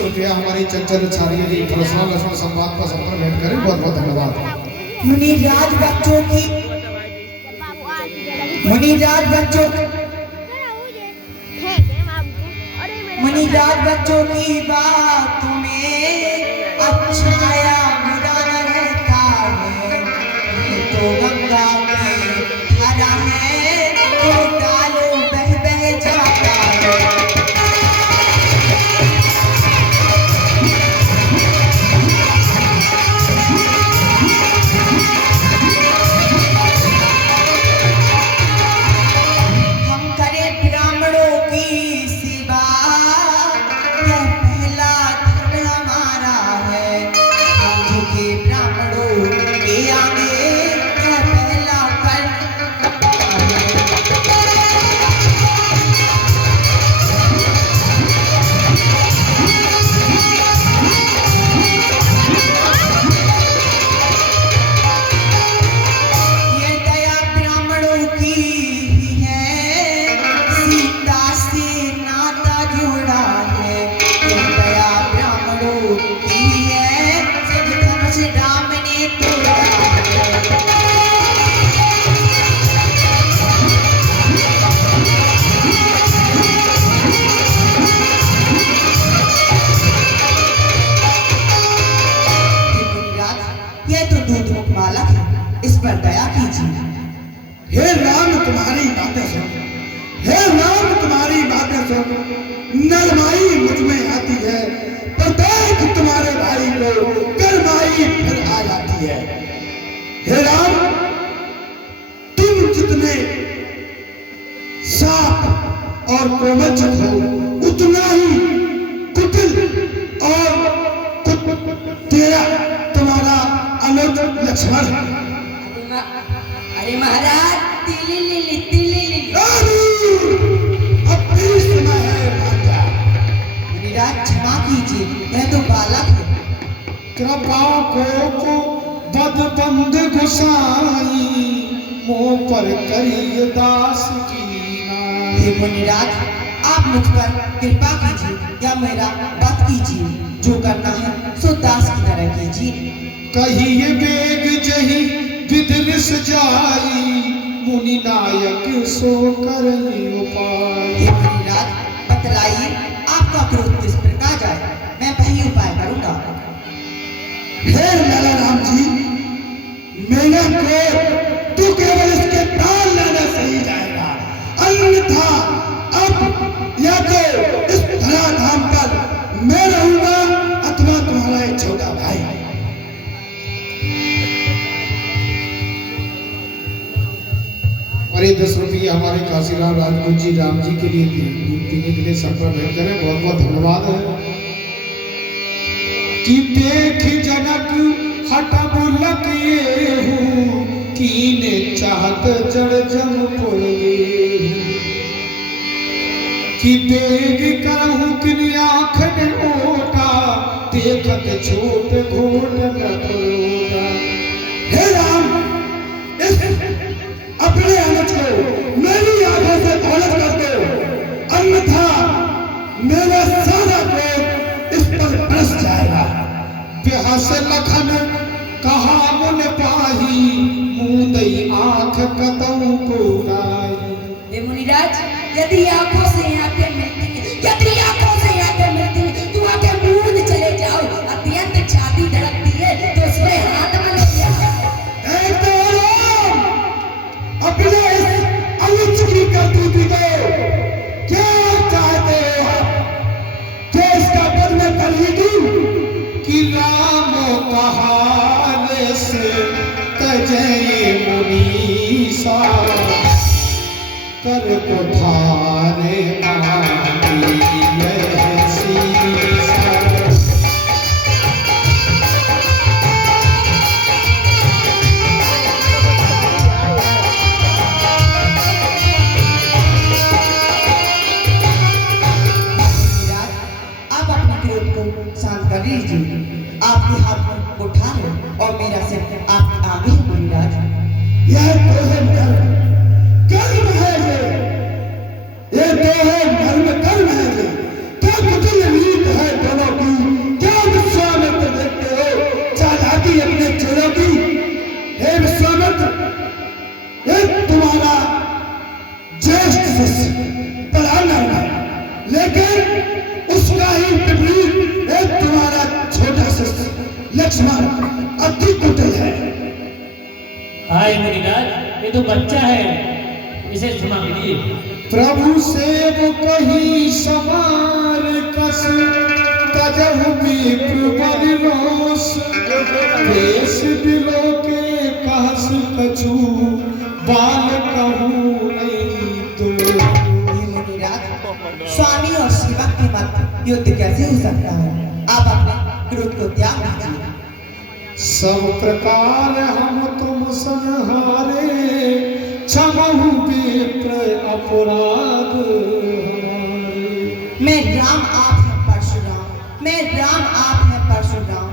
रुपया हमारी चंचल छारिया जी फरसना लक्ष्मण संवाद का संपर्क भेंट करें। बहुत बहुत धन्यवाद। मुनिराज बच्चों की मुनिराज बच्चों की बात में अच्छा या बुरा न रहता है। ये तो गंगा की धारा है तो डालो बह बह जाता है। हम करें ब्राह्मणों की सेवा, यह पहला धर्म हमारा है। हम झुके ब्राह्मणों के आगे, यह पहला कर्म है। ये दया ब्राह्मणों की ही है, सीता से नाता जुड़ा है। ये दया ब्राह्मणों की है, सिद्ध धनुष राम ने तोड़ा है। ये तो दूध मुख बालक है, इस पर दया कीजिए। हे राम तुम्हारी बातें सुन, हे राम तुम्हारी बातें सुन। नरमाई मुझ में आती है, प्रत्येक तुम्हारे भाई को करमाई फिर आ जाती है। हे राम तुम जितने साफ और कोमलचक हो, उतना ही कुटिल और तेरा तुम्हारा अनुज लक्ष्मण है। अरे महाराज तिली अब तेरी समय है राजा। मुनिराज क्षमा कीजिए, यह तो बालक है। कृपा को बदबंद गुसाई, मोह पर करिए दास कीना। हे मुनिराज आप मुझ पर कृपा कीजिए या मेरा वध कीजिए। जो करना है सो दास की तरह कीजिए। कहिए बेग जही विधिन सजाई, मुनि नायक सो करहि उपाय। हे मुनिराज बतलाइए आपका क्रोध किस प्रकार जाए, मैं वही उपाय करूंगा। हे लाला राम जी, मेरा क्रोध तो केवल इसके प्राण लेने से ही जाएगा, अन्यथा अब या तो इस धराधाम पर मैं रहूंगा अथवा तुम्हारा एक छोटा भाई। और ये 10 रुपये हमारे काशीराम राजपूत जी राम जी के लिए पीने के लिए संपर्क भेंट करें। बहुत बहुत धन्यवाद है। कि देख जनक हटब लगिए हूँ, कीने चाहत जड़ जम पोए। कि बेग करहूँ किन आँख ने ओटा, देखत छोट घोट न परोगा। हे राम अपने अनुज को मेरी आंखों से दौलत कर दो, अन्यथा मेरा सारा क्रोध इस पर बरस जाएगा। बेहस लखन कहा मुन पाही, मुंदई आंख कतऊ को नाई। हे मुनिराज यदि आंखों से आंखें मिलती हैं, यदि आंखों से आंखें मिलती हैं, तो आंखें मूंद चले जाओ। अत्यंत छाती धड़कती है तो उसमें हाथ में ले जाओ। अपने इस अनुज की करतूती को क्या चाहते हो आप? क्या इसका पद में कर ही दूं कि राम कहाने से तजय मुनीसा, कर को धारे मांगी ऐसी सा। शांत कर लीजिए। आपके हाथ में उठा लो और मेरा सिर आप आगे मुनिराज। यह तो है कर्म है, ये तो है बड़ा नर्म है, लेकिन उसका ही विपरीत एक तुम्हारा छोटा सा लक्ष्मण अति कुटिल है। हाय मुनिनाथ, ये तो बच्चा है, इसे क्षमा कीजिए। प्रभु से वो कही समार कस तजहु विप्र बलि रोष, देश दिलो के कहस कछु बाल कहूँ नहीं तो। हे मुनिराज, स्वामी और सेवक के मध्य युद्ध कैसे हो सकता है? आप अपने क्रोध को त्याग दीजिए। सब प्रकार हम तुम संहारे, क्षमहु विप्र अपराध हमारे। मैं राम, आप हैं परशुराम, मैं राम, आप हैं परशुराम।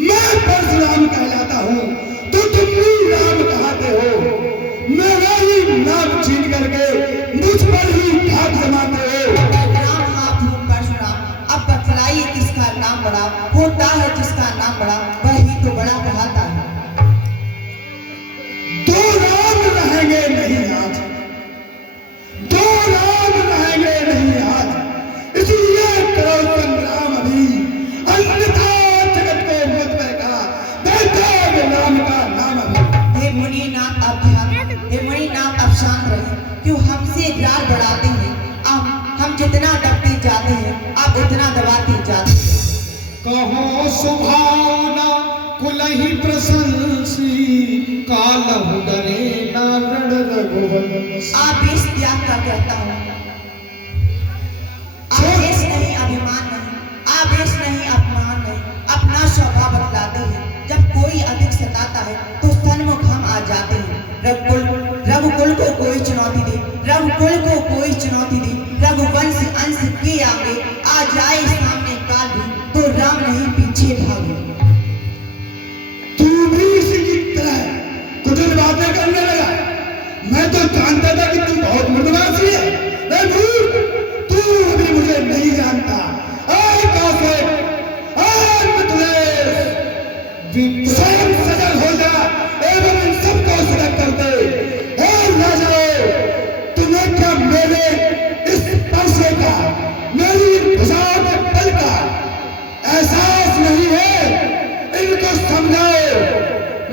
मैं परशुराम कहलाता हूँ तो तुम भी राम कहते हो। मेरा ही नाम छीन करके मुझ पर ही घात जमाते हो। मैं राम, आप हूँ परशुराम। अब बतलाइए किसका नाम बड़ा होता है? जिसका नाम बड़ा वही तो बड़ा कहता है। दो राम रहेंगे नहीं आज, दो राम रहेंगे नहीं आज, इसलिए करो संग्राम अभी, अन्यथा जगत को मत बहका, दैत्य नाम का नाम अभी। हे मुनिनाथ अब ध्यान, हे मुनिनाथ अब शांत रहे। क्यों हमसे रार बढ़ाते हैं? हम जितना दबते जाते हैं आप उतना दबाते जाते हैं। कहो सुभावना कुलहि प्रशंसी, कालहु डरे नारण रघुवंश। आवेश त्याग का कहता हूँ, आवेश नहीं अभिमान नहीं, आवेश नहीं अपमान नहीं, अपना स्वभाव बतलाते हैं। जब कोई अधिक सताता है तो सन्मुख हम आ जाते हैं। रघुकुल को कोई चुनौती दे, रघुकुल को कोई चुनौती दे, रघुवंश अंश के आगे आ जाए सामने काल भी, तो राम नहीं पीछे भागे। तू भी इसी की तरह कुटिल बातें करने लगा। मैं तो जानता था कि तू बहुत मृदुभाषी है, लेकिन तू अभी मुझे नहीं जानता। स्वयं सजग हो जा एवं इन सबको सजग कर दे। राजाओं, तुम्हें क्या मेरे इस परसे का, मेरी भुजाओं के बल का एहसास नहीं है? इनको समझाओ।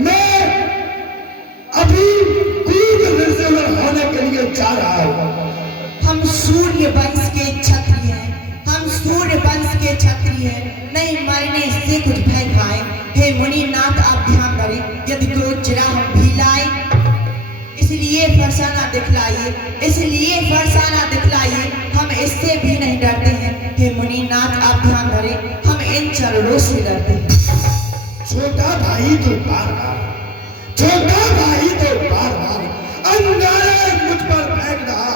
मैं अभी कूद निर्जल होने के लिए जा रहा हूं। हम सूर्य वंश के क्षत्रिय हैं, हम सूर्य वंश के क्षत्रिय हैं, नहीं मरने से कुछ भय खाए। हे मुनिनाथ आप ध्यान करें, यदि क्रोध जरा हम भी लाए, इसलिए फरसाना दिखलाइए, इसलिए फरसाना दिखलाइए। हम इससे भी नहीं डरते हैं। हे मुनिनाथ आप ध्यान करें, हम इन चरणों से डरते हैं। छोटा भाई तो बार बार, छोटा भाई तो बार बार अंगारे मुझ पर फेंक रहा।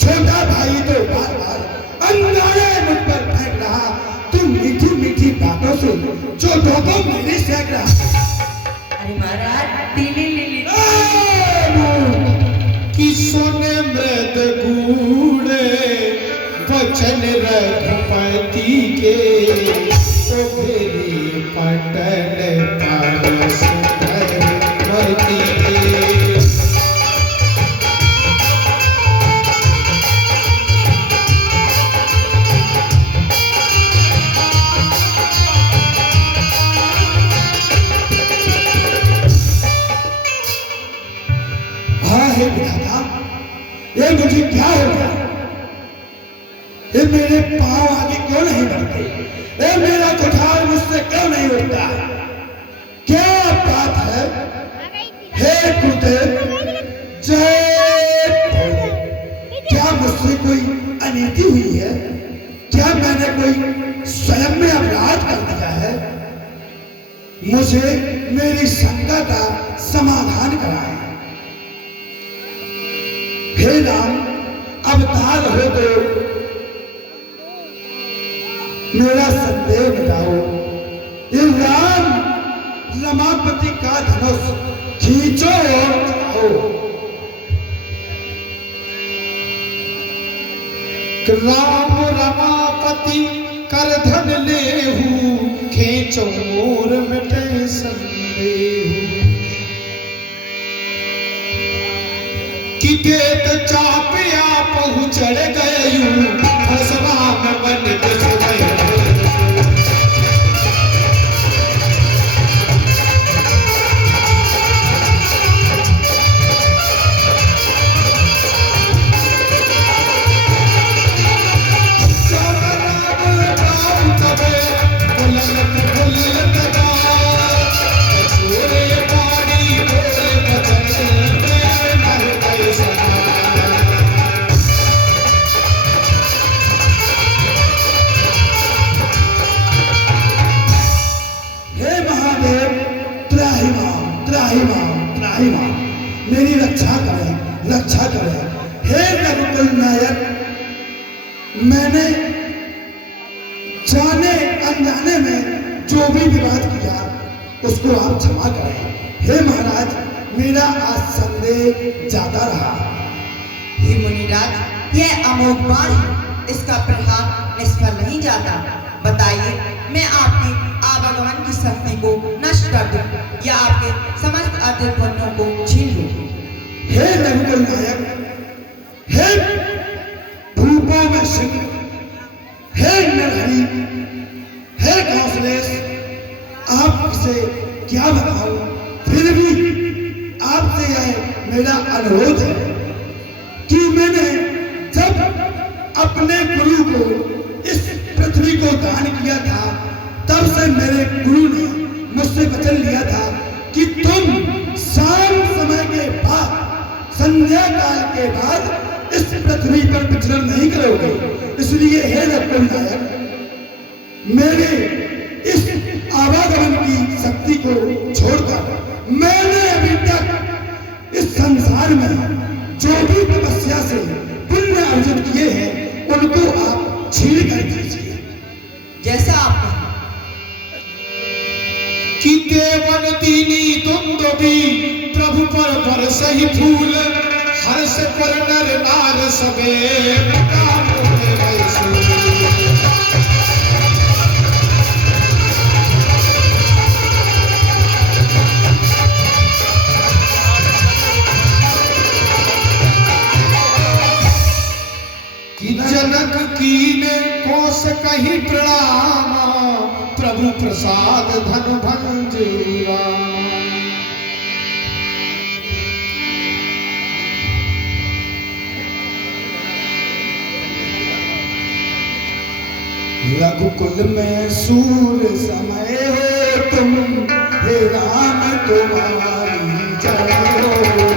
छोटा भाई तो बार बार अंगारे मुझ पर फेंक रहा। तुम मीठी मीठी बातों से जो धोखा मेरे सेक रहा। अरे महाराज दिली लिली कि सुने मृद गूढ़े वचन रघुपति के, तो मेरी पटल परस धरती के। हे विधाता, ये मुझे क्या हो गया? ये मेरे पांव आगे क्यों नहीं बढ़ते? ये मेरा कुठार मुझसे क्यों नहीं उठता? क्या बात है? हे गुरुदेव, जय भोले। क्या मुझसे कोई अनीति हुई है? क्या मैंने कोई स्वयं में अपराध कर दिया है? मुझे मेरी शंका का समाधान कराएं। हे राम, अवतार हो तो मेरा संदेह मिटाओ। ये राम रमापति का धनुष खींचो और चलाओ। राम रमापति कर धन लेहू, खींचो मोर मिटे संदेह। कि देत चापिया पहुँचड़ गए यूं फसवा में बन के समय। मेरी रक्षा करें, रक्षा करें। हे रघुकुल नायक, मैंने जाने अनजाने में जो भी विवाद किया उसको आप क्षमा करें। हे महाराज, मेरा आज संदेह ज्यादा रहा। हे मुनिराज, यह अमोघ बाण है, इसका प्रहार निष्फल नहीं जाता। बताइए, मैं आपकी आवागमन की शक्ति को नष्ट कर दूं या आपके समस्त अर्जित पुण्यों को छीन लूं? हे रघुकुल नायक, हे भूपों में सिंह, हे नरहरि, हे कौशलेश, आपसे क्या बताऊं? फिर भी आपसे यह मेरा अनुरोध है कि मैंने जब अपने गुरु को इस पृथ्वी को दान किया था, तब से मेरे गुरु ने मुझसे वचन लिया था कि तुम शाम समय के बाद, संध्या काल के बाद इस पृथ्वी पर विचरण नहीं करोगे। इसलिए हे रघुकुल नायक, मेरे इस आवागमन की शक्ति को छोड़कर मैंने अभी तक इस संसार में जो भी तपस्या से पुण्य अर्जित किए हैं उनको आप छीन कर दीजिए। जैसा आप कि देवन दीनी तुम भी प्रभु पर बरसहि फूल, हर्ष पर नर नार सबे काम होए वैसे। कि जनक कीने कोस कहीं प्रणाम, प्रभु प्रसाद धन भंजूरा। रघुकुल में सूर समय हो तुम, हे राम तुम्हारी जय हो।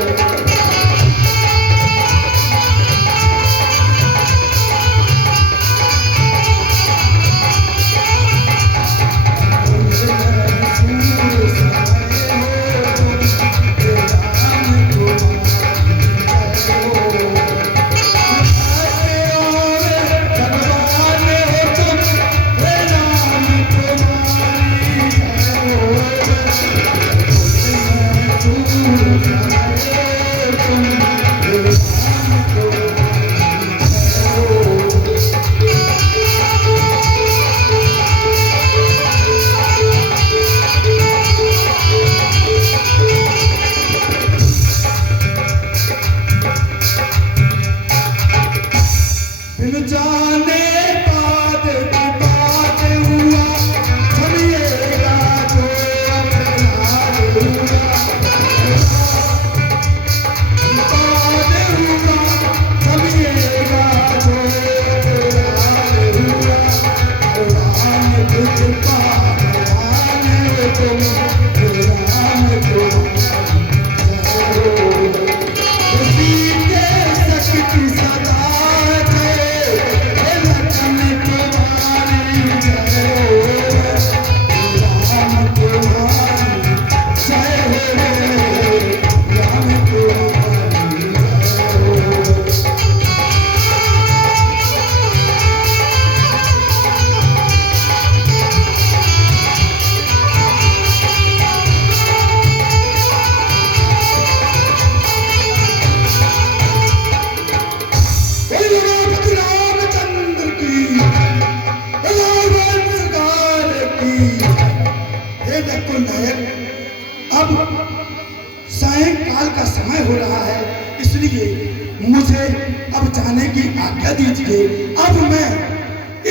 अब जाने की आज्ञा दीजिए। अब मैं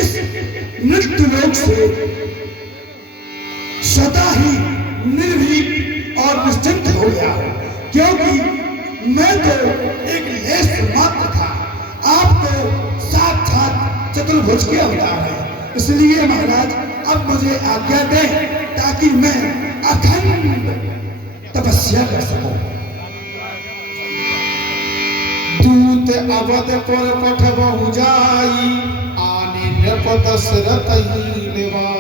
इस मृत्यु लोक से स्वतः ही निर्भीक और निश्चिंत हो गया हूं, क्योंकि मैं तो एक लेस मात्र था, आप तो साक्षात चतुर्भुज के अवतार हैं। इसलिए महाराज अब मुझे आज्ञा दें ताकि मैं अखंड तपस्या कर सकूं। दूत अवध पर पठबहु जाई, आने नृप दशरथ ही निवाई।